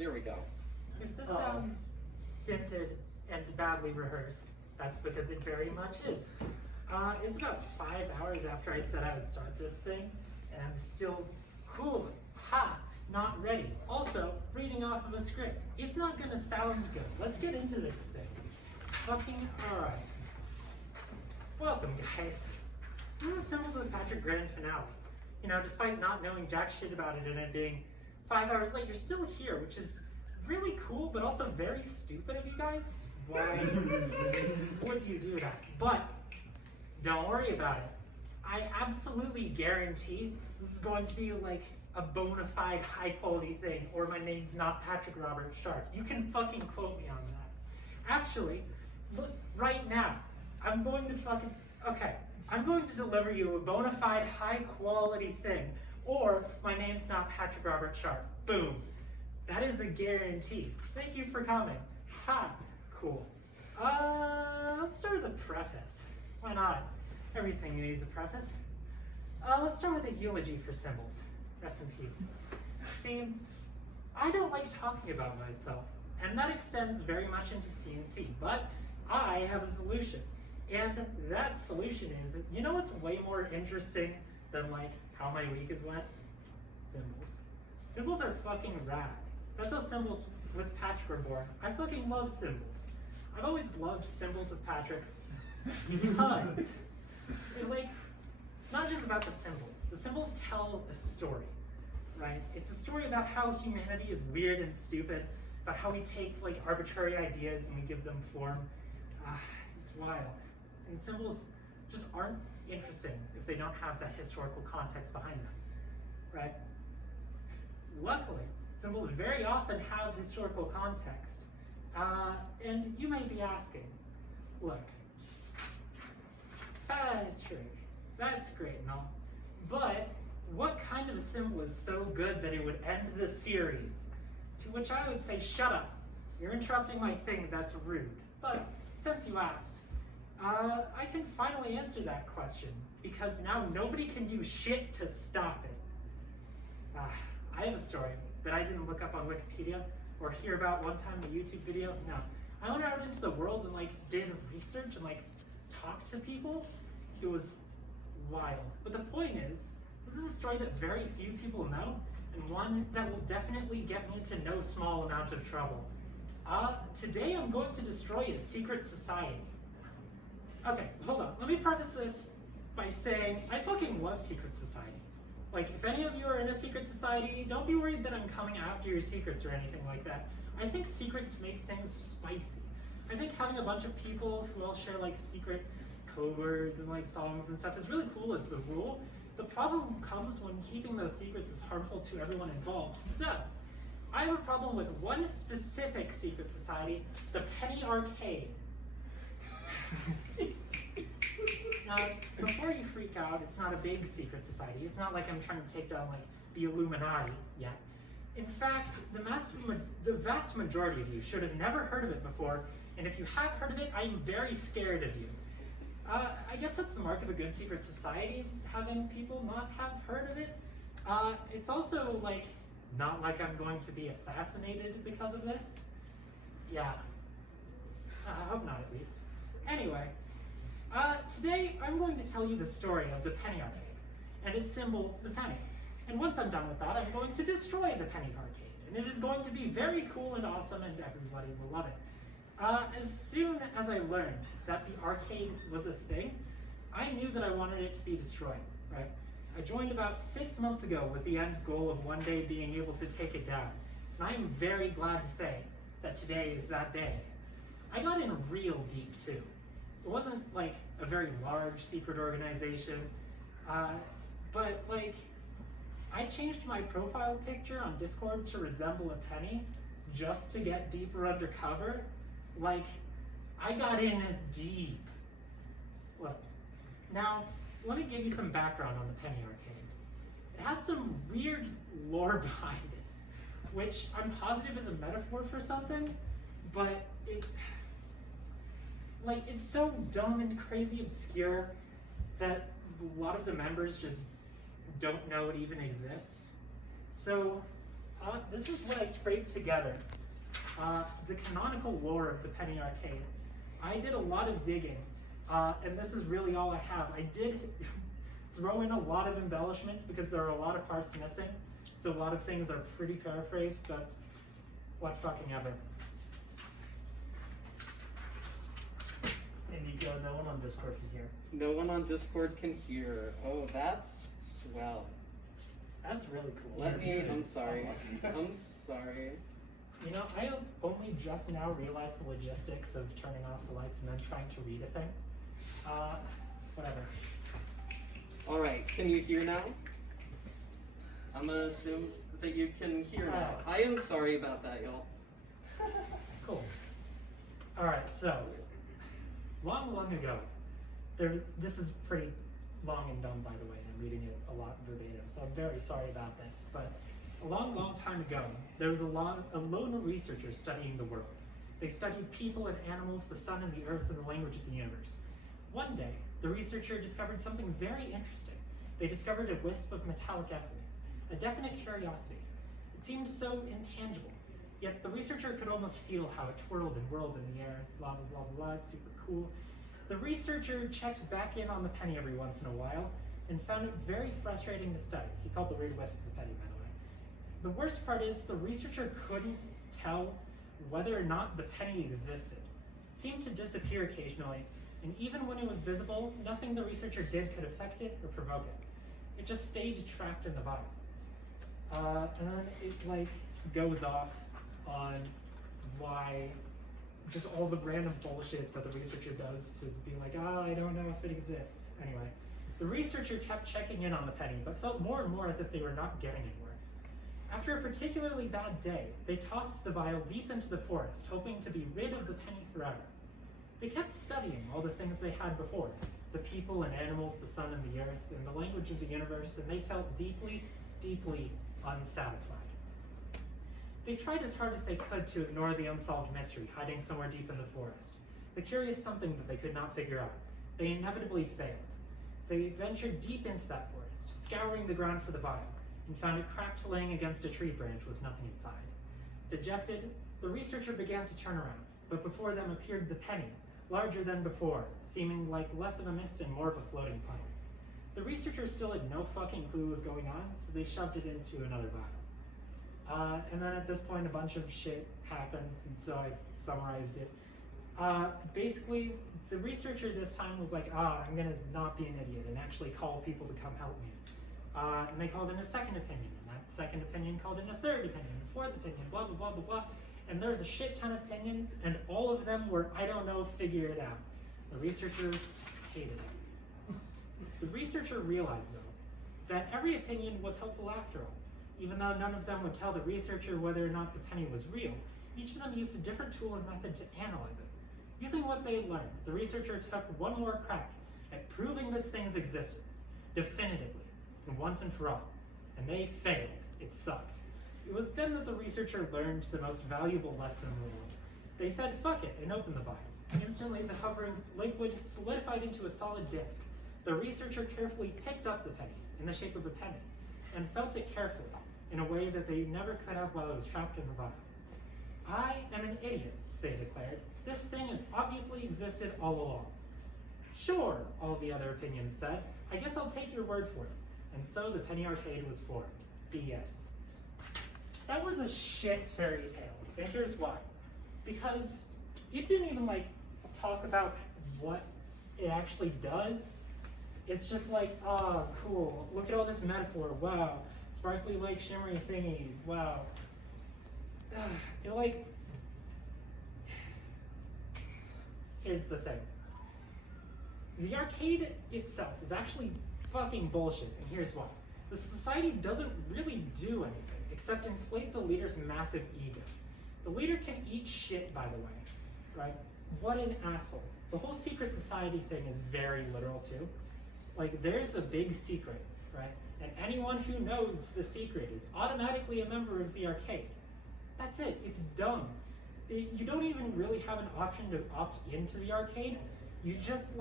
Here we go. If this sounds stinted and badly rehearsed, that's because it very much is. It's about 5 hours after I said I would start this thing, and I'm still cool. Not ready. Also, reading off of a script. It's not gonna sound good. Let's get into this thing. Fucking alright. Welcome, guys. This is Symbols with Patrick grand finale. You know, despite not knowing jack shit about it and it being 5 hours late, you're still here, which is really cool, but also very stupid of you guys. Why would you do that? But don't worry about it. I absolutely guarantee this is going to be like a bona fide high quality thing, or my name's not Patrick Robert Sharp. You can fucking quote me on that. Actually, look, right now, I'm going to deliver you a bona fide high quality thing, or my name's not Patrick Robert Sharp. Boom. That is a guarantee. Thank you for coming. Cool. Let's start with a preface. Why not? Everything needs a preface. Let's start with a eulogy for Symbols. Rest in peace. See, I don't like talking about myself, and that extends very much into CNC, but I have a solution. And that solution is, you know what's way more interesting than like how my week is went? Symbols. Symbols are fucking rad. That's how Symbols with Patrick were born. I fucking love Symbols. I've always loved Symbols with Patrick because it's not just about the symbols. The symbols tell a story, right? It's a story about how humanity is weird and stupid, about how we take like arbitrary ideas and we give them form. It's wild. And symbols just aren't interesting if they don't have that historical context behind them, right? Luckily, symbols very often have historical context. And you may be asking, look, Patrick, that's great and all, but what kind of a symbol is so good that it would end the series? To which I would say, shut up. You're interrupting my thing, that's rude. But since you asked, I can finally answer that question, because now nobody can do shit to stop it. I have a story that I didn't look up on Wikipedia or hear about one time in a YouTube video. No, I went out into the world and did research and talked to people. It was wild. But the point is, this is a story that very few people know, and one that will definitely get me into no small amount of trouble. Today I'm going to destroy a secret society. Okay, hold on. Let me preface this by saying I fucking love secret societies. If any of you are in a secret society, don't be worried that I'm coming after your secrets or anything like that. I think secrets make things spicy. I think having a bunch of people who all share secret code words and songs and stuff is really cool as the rule. The problem comes when keeping those secrets is harmful to everyone involved. So, I have a problem with one specific secret society, the Penny Arcade. Now, before you freak out, it's not a big secret society. It's not like I'm trying to take down the Illuminati yet. In fact, the vast majority of you should have never heard of it before, and if you have heard of it, I'm very scared of you. I guess that's the mark of a good secret society, having people not have heard of it. It's also not like I'm going to be assassinated because of this. Yeah, I hope not at least. Anyway, today I'm going to tell you the story of the Penny Arcade, and its symbol, the penny. And once I'm done with that, I'm going to destroy the Penny Arcade, and it is going to be very cool and awesome, and everybody will love it. As soon as I learned that the arcade was a thing, I knew that I wanted it to be destroyed, right? I joined about 6 months ago with the end goal of one day being able to take it down, and I am very glad to say that today is that day. I got in real deep too. It wasn't a very large secret organization, but I changed my profile picture on Discord to resemble a penny just to get deeper undercover. I got in deep. Look, now let me give you some background on the Penny Arcade. It has some weird lore behind it, which I'm positive is a metaphor for something, but it's so dumb and crazy obscure that a lot of the members just don't know it even exists. So This is what I scraped together. The canonical lore of the Penny Arcade. I did a lot of digging, and this is really all I have. I did throw in a lot of embellishments because there are a lot of parts missing, so a lot of things are pretty paraphrased, but what fucking ever. And you go, no one on Discord can hear. No one on Discord can hear. Oh, that's swell. That's really cool. I'm sorry. I'm sorry. You know, I have only just now realized the logistics of turning off the lights and then trying to read a thing. Whatever. Alright, can you hear now? I'm gonna assume that you can hear now. I am sorry about that, y'all. Cool. Alright, so, long ago, this is pretty long and dumb, by the way. I'm reading it a lot verbatim, so I'm very sorry about this, but a long time ago, there was a lone researcher studying the world. They studied people and animals, the sun and the earth, and the language of the universe. One day, the researcher discovered something very interesting. They discovered a wisp of metallic essence, a definite curiosity. It seemed so intangible, yet the researcher could almost feel how it twirled and whirled in the air, blah, blah, blah, blah, it's super cool. The researcher checked back in on the penny every once in a while and found it very frustrating to study. He called the weird wisp of the penny, by the way. The worst part is the researcher couldn't tell whether or not the penny existed. It seemed to disappear occasionally, and even when it was visible, nothing the researcher did could affect it or provoke it. It just stayed trapped in the vial. And then it goes off on why just all the random bullshit that the researcher does to be like, I don't know if it exists. Anyway, the researcher kept checking in on the penny, but felt more and more as if they were not getting anywhere. After a particularly bad day, they tossed the vial deep into the forest, hoping to be rid of the penny forever. They kept studying all the things they had before, the people and animals, the sun and the earth, and the language of the universe, and they felt deeply, deeply unsatisfied. They tried as hard as they could to ignore the unsolved mystery hiding somewhere deep in the forest, the curious something that they could not figure out. They inevitably failed. They ventured deep into that forest, scouring the ground for the vial, and found it cracked laying against a tree branch with nothing inside. Dejected, the researcher began to turn around, but before them appeared the penny, larger than before, seeming like less of a mist and more of a floating puddle. The researcher still had no fucking clue what was going on, so they shoved it into another vial. And then at this point, a bunch of shit happens, and so I summarized it. Basically, the researcher this time was like, I'm gonna not be an idiot and actually call people to come help me. And they called in a second opinion, and that second opinion called in a third opinion, a fourth opinion, blah, blah, blah, blah, blah. And there's a shit ton of opinions, and all of them were, I don't know, figure it out. The researcher hated it. The researcher realized, though, that every opinion was helpful after all. Even though none of them would tell the researcher whether or not the penny was real, each of them used a different tool and method to analyze it. Using what they had learned, the researcher took one more crack at proving this thing's existence, definitively, and once and for all. And they failed. It sucked. It was then that the researcher learned the most valuable lesson in the world. They said, fuck it, and opened the vial. Instantly, the hovering liquid solidified into a solid disc. The researcher carefully picked up the penny, in the shape of a penny, and felt it carefully, in a way that they never could have while it was trapped in the vial. I am an idiot, they declared. This thing has obviously existed all along. Sure, all the other opinions said. I guess I'll take your word for it. And so the Penny Arcade was formed. The end. That was a shit fairy tale, and here's why. Because it didn't even talk about what it actually does. It's just like, cool, look at all this metaphor, wow. Sparkly like shimmery thingy, wow. Here's the thing. The arcade itself is actually fucking bullshit, and here's why. The society doesn't really do anything except inflate the leader's massive ego. The leader can eat shit, by the way, right? What an asshole. The whole secret society thing is very literal too. There's a big secret, right? And anyone who knows the secret is automatically a member of the arcade. That's it, it's dumb. You don't even really have an option to opt into the arcade. You just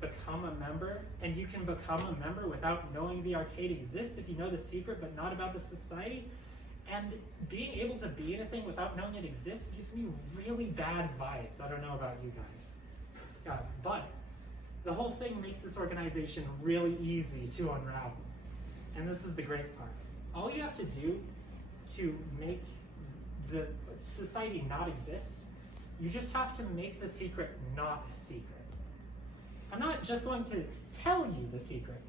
become a member, and you can become a member without knowing the arcade exists if you know the secret but not about the society. And being able to be in a thing without knowing it exists gives me really bad vibes. I don't know about you guys. Yeah, but the whole thing makes this organization really easy to unravel. And this is the great part. All you have to do to make the society not exist, you just have to make the secret not a secret. I'm not just going to tell you the secret.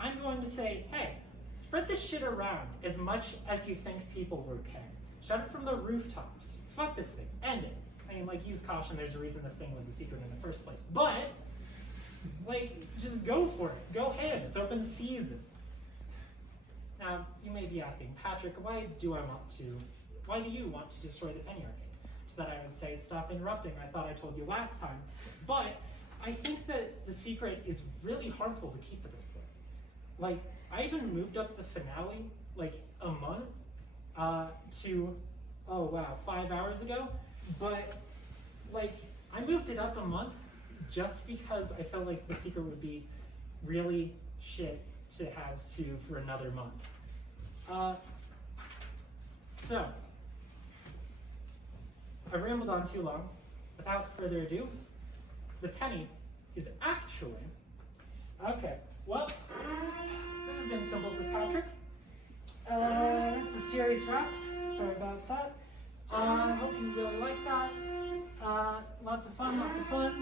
I'm going to say, hey, spread this shit around as much as you think people will care. Shout it from the rooftops. Fuck this thing. End it. I mean, like, use caution. There's a reason this thing was a secret in the first place. But, like, just go for it. Go ham. It's open season. Now, you may be asking, Patrick, why do you want to destroy the Penny Arcade? To that I would say, stop interrupting. I thought I told you last time. But I think that the secret is really harmful to keep at this point. Like, I even moved up the finale, like, a month to, oh wow, 5 hours ago. But, like, I moved it up a month just because I felt like the secret would be really shit to have stew for another month. So, I rambled on too long. Without further ado, the penny is actually, okay, well, this has been Symbols with Patrick. It's a serious wrap. Sorry about that. I hope you really like that. Lots of fun, lots of fun.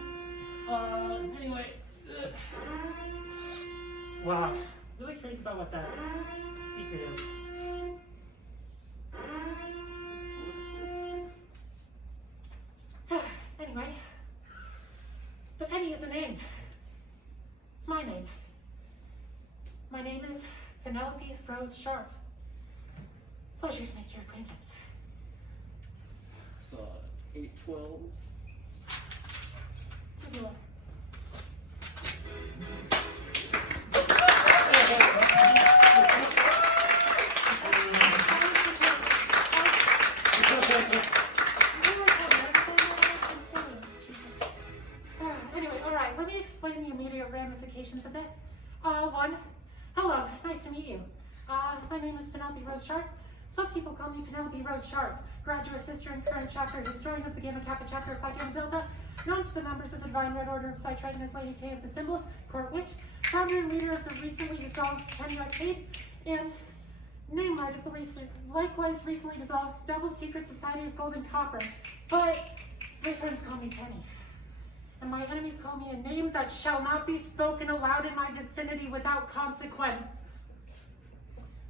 Anyway, wow, really curious about what that secret is. Anyway, the penny is a name. It's my name. My name is Penelope Rose Sharp. Pleasure to make your acquaintance. It's 812. Here you are. Anyway, all right, let me explain the immediate ramifications of this. One, hello, nice to meet you. My name is Penelope Rose Sharp. Some people call me Penelope Rose Sharp, graduate sister and current chapter historian of the Gamma Kappa chapter of Phi Gamma Delta, known to the members of the Divine Red Order of Psi Triton as Lady K of the Symbols, Court Witch, founder and leader of the recently dissolved Penny Arcade, and name light of the likewise recently dissolved Double Secret Society of Gold and Copper. But my friends call me Penny. And my enemies call me a name that shall not be spoken aloud in my vicinity without consequence.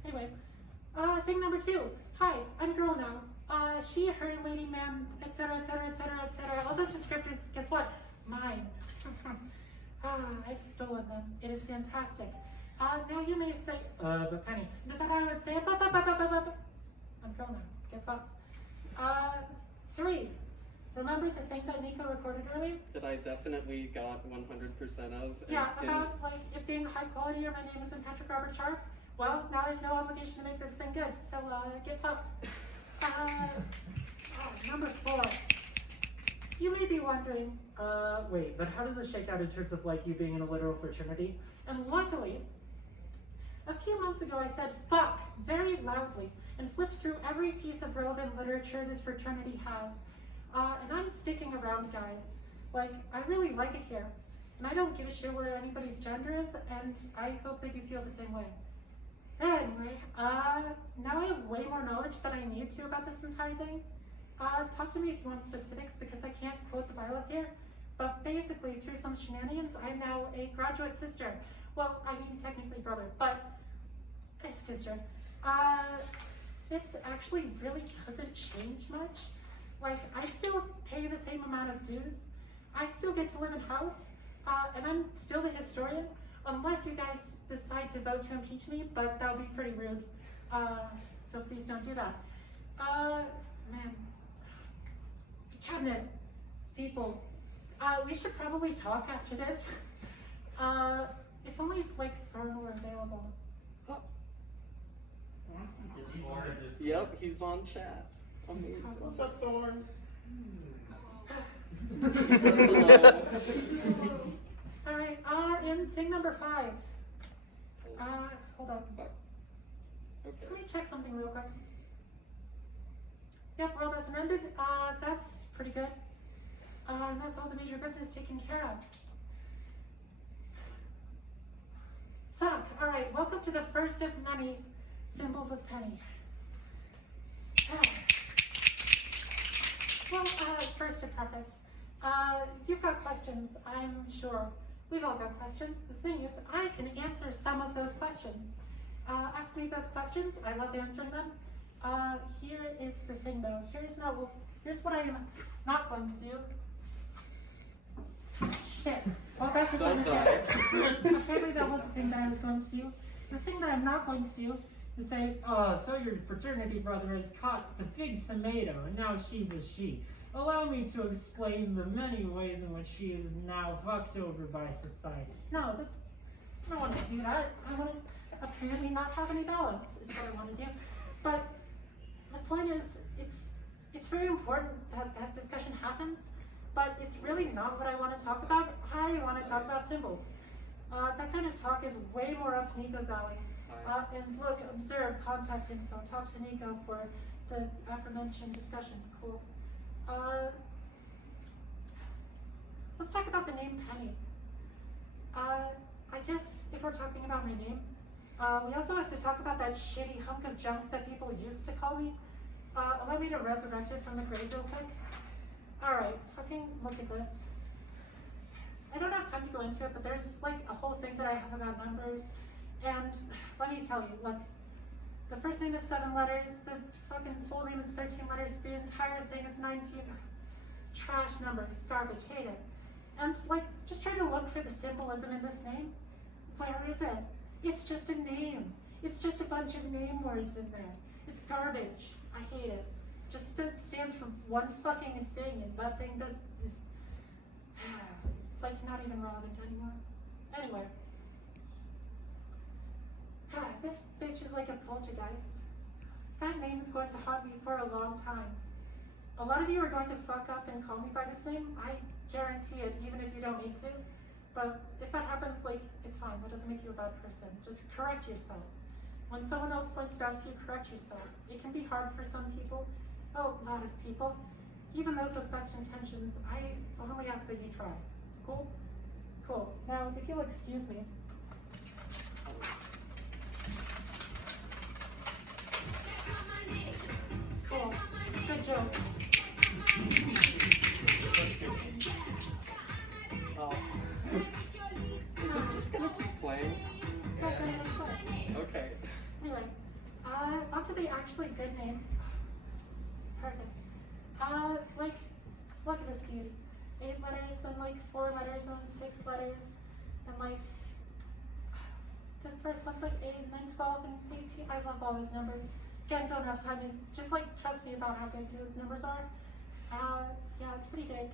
Anyway, thing number 2. Hi, I'm a girl now. She, her, lady, ma'am, etc., etc., etc., etc. All those descriptors, guess what? Mine. I've stolen them. It is fantastic. Now you may say, but Penny, but that I would say, I'm a girl now. Get fucked. 3. Remember the thing that Nico recorded earlier? That I definitely got 100% of. Yeah, about like it being high quality or my name isn't Patrick Robert Sharp. Well, now I have no obligation to make this thing good, so get fucked. Number 4. You may be wondering, wait, but how does this shake out in terms of like you being in a literal fraternity? And luckily, a few months ago I said fuck very loudly and flipped through every piece of relevant literature this fraternity has. And I'm sticking around, guys. Like, I really like it here. And I don't give a shit what anybody's gender is, and I hope that you feel the same way. Anyway, now I have way more knowledge than I need to about this entire thing. Talk to me if you want specifics, because I can't quote the bylaws here. But basically, through some shenanigans, I'm now a graduate sister. Well, I mean, technically brother, but a sister. This actually really doesn't change much. Like, I still pay the same amount of dues. I still get to live in house, and I'm still the historian, unless you guys decide to vote to impeach me, but that would be pretty rude. So please don't do that. Man. Cabinet, people, we should probably talk after this. If only, like, Thorn were available. Oh. Yep, he's on chat. Amazing. What's up, Thorn? He says hello. Alright, and thing number 5. Hold on. Okay. Let me check something real quick. Yep, world hasn't ended. That's pretty good. And that's all the major business taken care of. Fuck, alright, welcome to the first of many symbols of Penny. Well, first to preface, you've got questions, I'm sure. We've all got questions. The thing is, I can answer some of those questions. Ask me those questions, I love answering them. Here is the thing though, here's what I am not going to do. Shit, well back to Don't die. Apparently that was the thing that I was going to do. The thing that I'm not going to do is say, oh, so your fraternity brother has caught the big tomato and now she's a she. Allow me to explain the many ways in which she is now fucked over by society. No, I don't want to do that. I want to apparently not have any balance is what I want to do. But the point is, it's very important that that discussion happens, but it's really not what I want to talk about. I want to talk about symbols. That kind of talk is way more up Nico's alley. And look, observe, contact info, talk to Nico for the aforementioned discussion. Cool. Let's talk about the name Penny. I guess if we're talking about my name, we also have to talk about that shitty hunk of junk that people used to call me. Allow me to resurrect it from the grave real quick. Alright, fucking look at this. I don't have time to go into it, but there's like a whole thing that I have about numbers. And let me tell you, look, the first name is 7 letters, the fucking full name is 13 letters, the entire thing is 19. Trash numbers, garbage, hate it. And like, just trying to look for the symbolism in this name. Where is it? It's just a name. It's just a bunch of name words in there. It's garbage. I hate it. Just it stands for one fucking thing and nothing is like not even relevant anymore. Anyway. This bitch is like a poltergeist. That name is going to haunt me for a long time. A lot of you are going to fuck up and call me by this name. I guarantee it, even if you don't need to. But if that happens, like, it's fine. That doesn't make you a bad person. Just correct yourself. When someone else points it out to you, correct yourself. It can be hard for some people. Oh, a lot of people. Even those with best intentions. I only ask that you try. Cool? Cool. Now, if you'll excuse me. Cool. Good joke. Oh. Is it just gonna keep playing? Okay. Anyway, onto the actually good name. Perfect. Like, look at this beauty. 8 letters and like 4 letters and 6 letters. And like, the first one's like 8, 9, 12, and 18. I love all those numbers. Again, don't have time to, just like, trust me about how big those numbers are. Yeah, it's pretty big.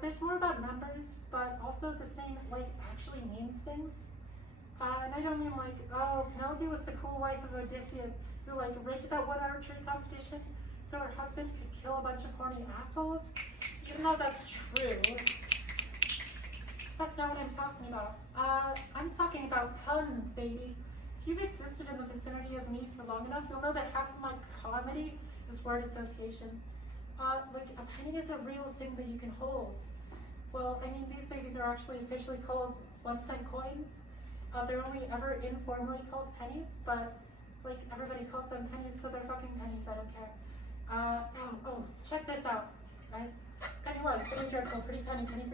There's more about numbers, but also this name, like, actually means things. And I don't mean like, oh, Penelope was the cool wife of Odysseus who like rigged that one archery competition so her husband could kill a bunch of horny assholes. Even though that's true, that's not what I'm talking about. I'm talking about puns, baby. If you've existed in the vicinity of me for long enough, you'll know that half of my comedy is word association. Like, a penny is a real thing that you can hold. Well, I mean, these babies are actually officially called 1-cent coins. They're only ever informally called pennies, but like everybody calls them pennies, so they're fucking pennies. I don't care. Oh, check this out. Right? Penny was pretty dreadful, pretty penny, penny.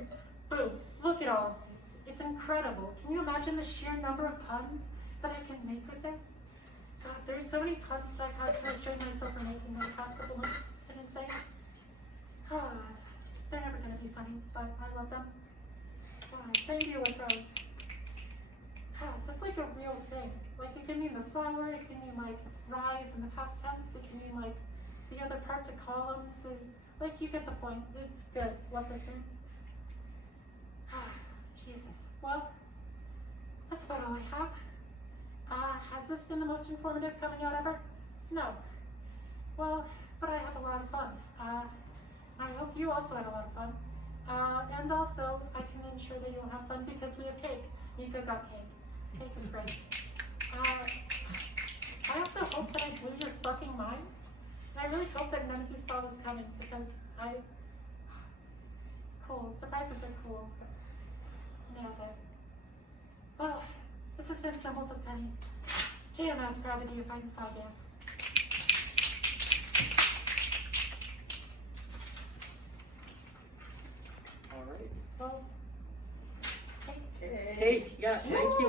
Boom! Look at all of these. It's incredible. Can you imagine the sheer number of puns that I can make with this? God, there's so many puns that I've had to restrain myself from making in the past couple months. It's been insane. They're never gonna be funny, but I love them. Same deal with those. That's like a real thing. Like, it can mean the flower, it can mean like rise in the past tense, it can mean like the other part to columns, and like, you get the point. It's good. Love this name. Jesus. Well, that's about all I have. Has this been the most informative coming out ever? No. Well, but I have a lot of fun. I hope you also had a lot of fun. And also, I can ensure that you'll have fun because we have cake. Nico got cake. Cake is great. I also hope that I blew your fucking minds. And I really hope that none of you saw this coming because cool, surprises are cool. Nailed it. Well, this has been Symbols of Penny. JMS proud to be a Fighting Fog Gang. All right. Well, Kate, yeah, thank you.